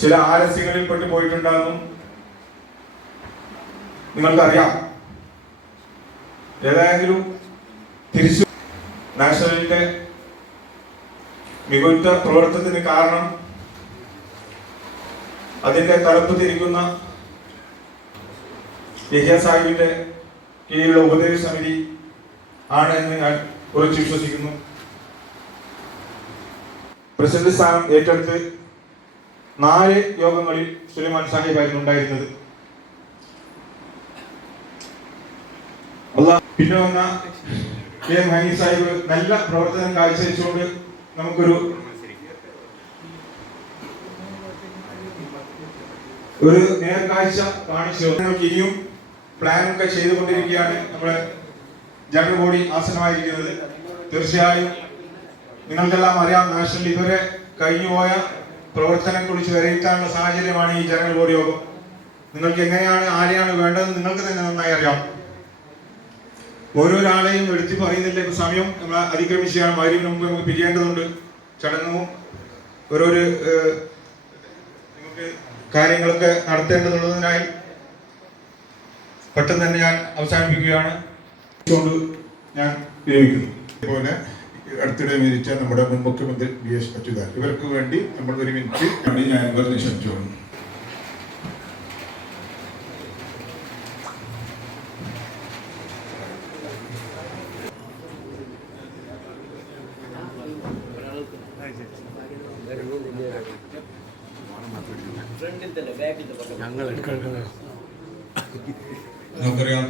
ചില ആലസ്യങ്ങളിൽ പെട്ടു പോയിട്ടുണ്ടാകും. നിങ്ങൾക്കറിയാം. ഏതായാലും തിരിച്ചു നാഷണലിന്റെ മികവുറ്റ പ്രവർത്തനത്തിന് കാരണം അതിന്റെ തലപ്പ് തിരിക്കുന്ന സാഹിബിന്റെ കീഴിലുള്ള ഉപദേശ സമിതി ആണ് എന്ന് ഞാൻ ഉറച്ചു വിശ്വസിക്കുന്നു. പ്രസിഡന്റ് സ്ഥാനം ഏറ്റെടുത്ത് നാല് യോഗങ്ങളിൽ സുലൈമാൻ സാഹിബായിരുന്നു ഉണ്ടായിരുന്നത്. പിന്നെ വന്ന കെ എം ഹനീ സാഹിബ് നല്ല പ്രവർത്തനം കാഴ്ചവെച്ചുകൊണ്ട് നമുക്കൊരു ഒരു നേർക്കാഴ്ച കാണിച്ചു. ഇനിയും പ്ലാനൊക്കെ ചെയ്തുകൊണ്ടിരിക്കുകയാണ് നമ്മുടെ ജനറൽ ബോഡി ആസനമായിരിക്കുന്നത്. തീർച്ചയായും നിങ്ങൾക്കെല്ലാം അറിയാം നാഷണൽ ഇതുവരെ കഴിഞ്ഞുപോയ പ്രവർത്തനം കുറിച്ച് വിലയിരുത്താനുള്ള സാഹചര്യമാണ് ഈ ജനറൽ ബോഡി യോഗം നിങ്ങൾക്ക് എങ്ങനെയാണ് ആരെയാണ് വേണ്ടതെന്ന് നിങ്ങൾക്ക് തന്നെ നന്നായി അറിയാം. ഓരോരാളെയും എടുത്തു പറയുന്നില്ല ഇപ്പൊ സമയം നമ്മൾ അതിക്രമിച്ചാണ്. മരുവിന് മുമ്പ് നമുക്ക് പിരിയേണ്ടതുണ്ട്. ചടങ്ങും ഓരോരു കാര്യങ്ങളൊക്കെ നടത്തേണ്ടതുള്ളതിനായി പെട്ടെന്ന് തന്നെ ഞാൻ അവസാനിപ്പിക്കുകയാണ്. ഞാൻ വിനിയോഗിക്കുന്നു അതുപോലെ അടുത്തിടെ മരിച്ച നമ്മുടെ മുൻ മുഖ്യമന്ത്രി ബി എസ് അച്യുതാൻ ഇവർക്ക് വേണ്ടി നമ്മൾ ഒരു മിനിറ്റ് ഞാൻ ഇവർ ക്ഷണിച്ചോളൂ നമുക്കറിയാം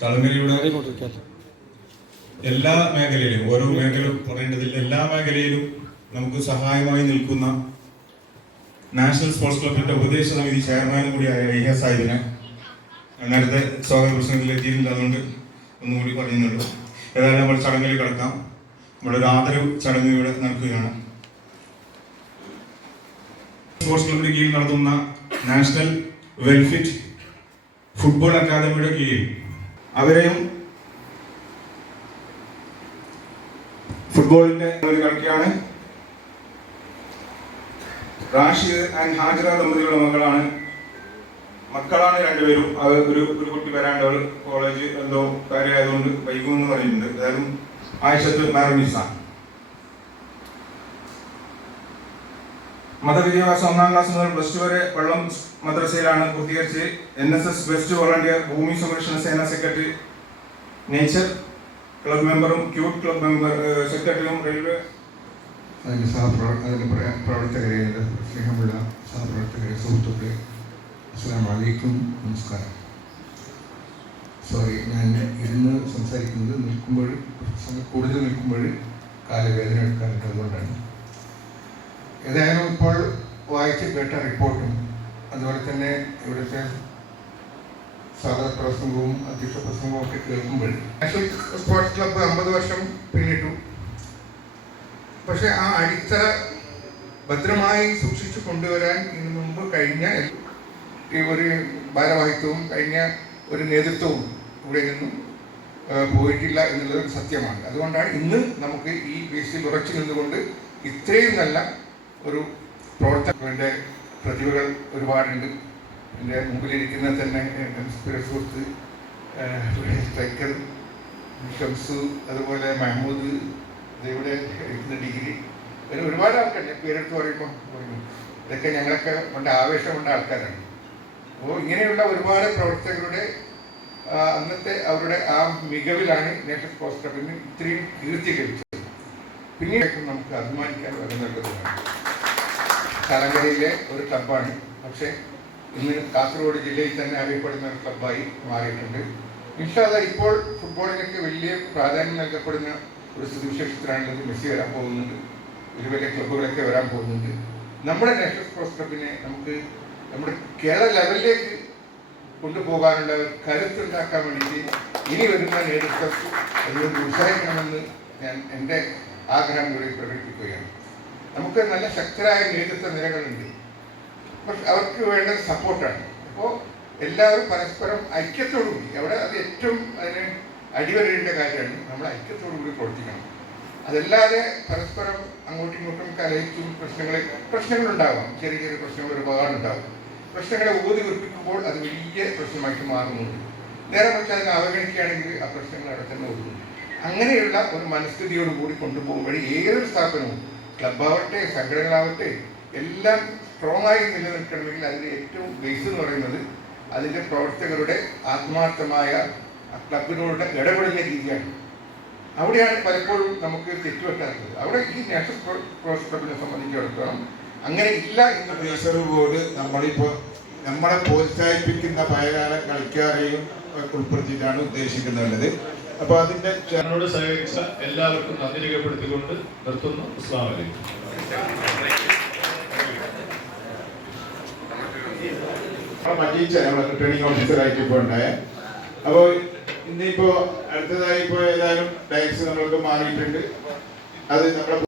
തളങ്കരയുടെ എല്ലാ മേഖലയിലും ഓരോ മേഖല പറയേണ്ടതില്ല. എല്ലാ മേഖലയിലും നമുക്ക് സഹായമായി നിൽക്കുന്ന നാഷണൽ സ്പോർട്സ് ക്ലബിന്റെ ഉപദേശ സമിതി ചെയർമാൻ കൂടിയായ വൈഹ സാഹിബിനെ നേരത്തെ സ്വാഗത പ്രസംഗത്തിൽ എത്തിയിട്ടില്ല അതുകൊണ്ട് ഒന്നുകൂടി പറയുന്നുള്ളൂ. ഏതായാലും നമ്മൾ ചടങ്ങിൽ കിടക്കാം. നമ്മുടെ ഒരു ആദരവ് ചടങ്ങ് ഇവിടെ നടക്കുകയാണ്. സ്പോർട്സ് ക്ലബിന്റെ കീഴിൽ നടത്തുന്ന നാഷണൽ വെൽഫിറ്റ് ഫുട്ബോൾ അക്കാദമിയുടെ കീഴിൽ അവരെയും ഫുട്ബോളിന്റെ ഒരു കളിക്കാണ്. റാഷിദ് ആൻഡ് ഹാജിറ ദമ്പതികളുടെ മകളാണ് മക്കളാണ് രണ്ടുപേരും. അത് ഒരു ഒരു കുട്ടി വരാണ്ട് അവൾ കോളേജ് എന്തോ കാര്യമായതുകൊണ്ട് വൈകുമെന്ന് പറയുന്നുണ്ട്. ഏതായാലും ആയിഷത്ത് മാറമിസ മതവിദ്യാഭ്യാസം ഒന്നാം ക്ലാസ് മുതൽ പ്ലസ് ടു വരെ വെള്ളം മദ്രസയിലാണ് പൂർത്തീകരിച്ച് N S S best volunteer ഭൂമി സംരക്ഷണ സേനാ സെക്രട്ടറി നേച്ചർ ക്ലബ് മെമ്പറും ക്യൂട്ട് ക്ലബ് മെമ്പർ സെക്രട്ടറിയും റെയിൽവേ അതിന് സഹപ്രവ അതിന് പ്ര- പ്രവർത്തകരെ സ്നേഹമുള്ള സഹപ്രവർത്തകരെ സുഹൃത്തുക്കളെ അസ്സാം വലൈക്കും നമസ്കാരം. സോറി ഞാൻ ഇന്ന് സംസാരിക്കുന്നത് നിൽക്കുമ്പോൾ കൂടുതൽ നിൽക്കുമ്പോൾ കാലവേദന എടുക്കാറുണ്ട് അതുകൊണ്ടാണ്. ഏതായാലും ഇപ്പോൾ വായിച്ച് കേട്ട റിപ്പോർട്ടും അതുപോലെ തന്നെ ഇവിടുത്തെ സ്വാഗത പ്രസംഗവും അധ്യക്ഷ പ്രസംഗവും ഒക്കെ കേൾക്കുമ്പോൾ നാഷണൽ സ്പോർട്സ് ക്ലബ്ബ് അമ്പത് വർഷം പിന്നിട്ടു. പക്ഷെ ആ അടിത്തറ ഭദ്രമായി സൂക്ഷിച്ചു കൊണ്ടുവരാൻ ഇതിനു മുമ്പ് കഴിഞ്ഞ ഈ ഒരു ഭാരവാഹിത്വവും കഴിഞ്ഞ ഒരു നേതൃത്വവും ഇവിടെ നിന്നും പോയിട്ടില്ല എന്നുള്ളത് സത്യമാണ്. അതുകൊണ്ടാണ് ഇന്ന് നമുക്ക് ഈ ബേസിൽ ഉറച്ചു നിന്നുകൊണ്ട് ഇത്രയും നല്ല ഒരു പ്രവർത്തകരുടെ പ്രതിഭകൾ ഒരുപാടുണ്ട്. എന്റെ മുമ്പിലിരിക്കുന്ന തന്നെ സുഹൃത്ത് സ്ട്രൈക്കർ ഷംസു അതുപോലെ മെഹമ്മൂദ് ഇവിടെ ഇരിക്കുന്ന ഡിഗ്രി. അങ്ങനെ ഒരുപാട് ആൾക്കാരുണ്ട് പേരെടുത്ത് പറയുമ്പോൾ പറയും ഇതൊക്കെ ഞങ്ങളൊക്കെ കൊണ്ട് ആവേശമുള്ള ആൾക്കാരാണ്. അപ്പോൾ ഇങ്ങനെയുള്ള ഒരുപാട് പ്രവർത്തകരുടെ അന്നത്തെ അവരുടെ ആ മികവിലാണ് നേഷൻ പോസ്റ്റ് ക്ലബിന് ഇത്രയും കീർത്തി ലഭിച്ചത്. പിന്നെ നമുക്ക് അഭിമാനിക്കാൻ വരുന്നുള്ളതാണ് കലങ്കരയിലെ ഒരു ക്ലബാണ് പക്ഷേ ഇന്ന് കാസർഗോഡ് ജില്ലയിൽ തന്നെ അറിയപ്പെടുന്ന ഒരു ക്ലബ്ബായി മാറിയിട്ടുണ്ട്. ഇൻഷാല്ല ഇപ്പോൾ ഫുട്ബോളിനൊക്കെ വലിയ പ്രാധാന്യം നൽകപ്പെടുന്ന ഒരു സ്ഥിതിവിശേഷത്തിലാണുള്ളത് മെസ്സി വരാൻ പോകുന്നുണ്ട്. വലിയ വലിയ ക്ലബ്ബുകളൊക്കെ വരാൻ പോകുന്നുണ്ട്. നമ്മുടെ നാഷണൽ സ്പോർട്സ് ക്ലബിനെ നമുക്ക് നമ്മുടെ കേരള ലെവലിലേക്ക് കൊണ്ടുപോകാനുള്ള കരുത്തുണ്ടാക്കാൻ വേണ്ടിയിട്ട് ഇനി വരുന്ന നേതൃത്വം അതുകൊണ്ട് ഉത്സാഹിക്കണമെന്ന് ഞാൻ എന്റെ ആഗ്രഹം കൂടി പ്രകടിപ്പിക്കുകയാണ്. നമുക്ക് നല്ല ശക്തരായ നേതൃത്വ നിരകളുണ്ട്. അവർക്ക് വേണ്ട സപ്പോർട്ടാണ് അപ്പോൾ എല്ലാവരും പരസ്പരം ഐക്യത്തോടു കൂടി അവിടെ അത് ഏറ്റവും അതിന് അടിവരേണ്ട കാര്യമാണ്. നമ്മൾ ഐക്യത്തോടു കൂടി പ്രവർത്തിക്കണം. അതല്ലാതെ പരസ്പരം അങ്ങോട്ടും ഇങ്ങോട്ടും കലയിച്ചും പ്രശ്നങ്ങൾ പ്രശ്നങ്ങളുണ്ടാവാം. ചെറിയ ചെറിയ പ്രശ്നങ്ങൾ ഒരുപാടുണ്ടാവും. പ്രശ്നങ്ങളെ ഊതി ഉറപ്പിക്കുമ്പോൾ അത് വലിയ പ്രശ്നമായിട്ട് മാറുന്നുണ്ട്. നേരെ മറിച്ച് അതിനെ അവഗണിക്കുകയാണെങ്കിൽ ആ പ്രശ്നങ്ങൾ അവിടെ തന്നെ ഒതുങ്ങും. അങ്ങനെയുള്ള ഒരു മനസ്ഥിതിയോട് കൂടി കൊണ്ടുപോകും വഴി ഏതൊരു സ്ഥാപനവും ക്ലബ്ബാവട്ടെ സംഘടനകളാവട്ടെ എല്ലാം സ്ട്രോങ് ആയി നിലനിൽക്കണമെങ്കിൽ അതിന്റെ ഏറ്റവും ബേസ് എന്ന് പറയുന്നത് അതിന്റെ പ്രവർത്തകരുടെ ആത്മാർത്ഥമായ ആ ക്ലബിനോട് ഇടപെടുന്ന രീതിയാണ്. അവിടെയാണ് പലപ്പോഴും നമുക്ക് തെറ്റുപറ്റാത്തത് അവിടെ ഈ നാഷണൽ സ്പോർട്സ് ക്ലബിനെ സംബന്ധിച്ചിടത്തോളം അങ്ങനെ ഇല്ല എന്ന റിസർവ് ബോർഡ് നമ്മളിപ്പോ നമ്മളെ പ്രോത്സാഹിപ്പിക്കുന്ന പഴയകാല കളിക്കാരെയും ഉൾപ്പെടുത്തിയിട്ടാണ് ഉദ്ദേശിക്കുന്നുള്ളത് അപ്പൊ അതിന്റെ ചേർന്നോട് സഹകരിച്ച എല്ലാവർക്കും നന്ദി രേഖപ്പെടുത്തിക്കൊണ്ട് നിർത്തുന്നു. അസ്ലാം വലൈക്കും നമ്മളെ മജീച്ച നമ്മളെ റിട്ടേണിംഗ് ഓഫീസറായിട്ട് ഇപ്പോൾ ഉണ്ടായേ. അപ്പോൾ ഇന്നിപ്പോ അടുത്തതായി ഇപ്പോൾ ഏതായാലും ഡയക്സ് നമ്മൾക്ക് മാറിയിട്ടുണ്ട്. അത് നമ്മുടെ